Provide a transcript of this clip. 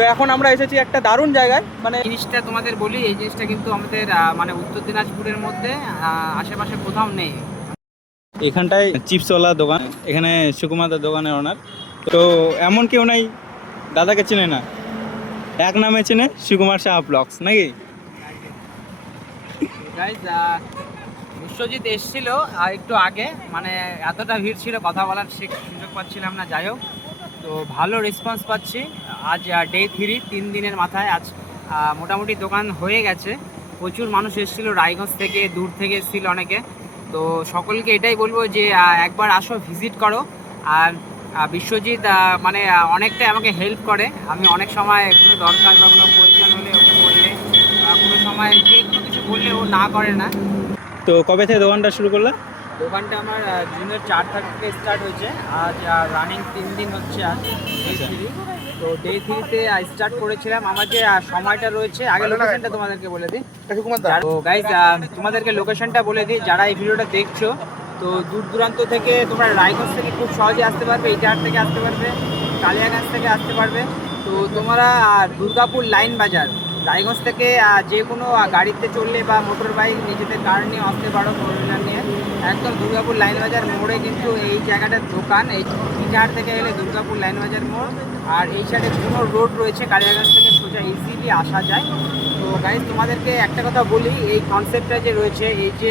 তো এখন আমরা এসেছি একটা দারুণ জায়গায়, মানে জিনিসটা তোমাদের বলি, এই জিনিসটা কিন্তু আমাদের মানে উত্তর দিনাজপুরের মধ্যে আশেপাশে কোথাও নেই। এখানটায় চিপসওয়ালা দোকান, এখানে সুকুমারদার দোকানের ওনার। তো এমন কেউ নাই দাদাকে চেনে না, এক নামে চেনে, সুকুমার সাহা ব্লগস নাকি? গাইজ বিশ্বজিৎ এসেছিল একটু আগে, মানে এতটা ভিড় ছিল কথা বলার সুযোগ পাচ্ছিলাম না। যাই হোক, তো ভালো রেসপন্স পাচ্ছি। আজ ডে 3, 3 দিনের মাথায় আজ মোটামুটি দোকান হয়ে গেছে। প্রচুর মানুষ এসেছিল, রায়গঞ্জ থেকে, দূর থেকে এসেছিল অনেকে। তো সকলকে এটাই বলবো যে একবার আসো, ভিজিট করো। আর বিশ্বজিৎ মানে অনেকটাই আমাকে হেল্প করে। আমি অনেক সময় কোনো দরকার বা কোনো প্রয়োজন হলে ওকে বললে, বা কোনো সময় যে কোনো কিছু বললে ও না করে না। তো কবে থেকে দোকানটা শুরু করলে? দোকানটা আমার জুনের 4 তারিখ থেকে স্টার্ট হয়েছে। আজ রানিং 3 দিন হচ্ছে আজ ডে 3। তো ডে 3-তে স্টার্ট করেছিলাম। আমার যে সময়টা রয়েছে, আগে লোকেশনটা তোমাদেরকে বলে দিই। তো গাইজ তোমাদেরকে লোকেশনটা বলে দিই, যারা এই ভিডিওটা দেখছো, তো দূর দূরান্ত থেকে তোমরা রায়গঞ্জ থেকে খুব সহজে আসতে পারবে, ইটাহার থেকে আসতে পারবে, কালিয়াগঞ্জ থেকে আসতে পারবে। তো তোমরা দুর্গাপুর লাইন বাজার, রায়গঞ্জ থেকে যে কোনো গাড়িতে চললে বা মোটর বাইক, নিজেদের কার নিয়ে আসতে পারো, ফোর হুইলার নিয়ে। একদম দুর্গাপুর লাইন বাজার মোড়ে কিন্তু এই জায়গাটার দোকান। এই ইটাহার থেকে এলে দুর্গাপুর লাইন বাজার মোড়, আর এই সাইডে কোনো রোড রয়েছে, কালিয়াগঞ্জ থেকে সোজা ইজিলি আসা যায়। তো গাইজ তোমাদেরকে একটা কথা বলি, এই কনসেপ্টটা যে রয়েছে, এই যে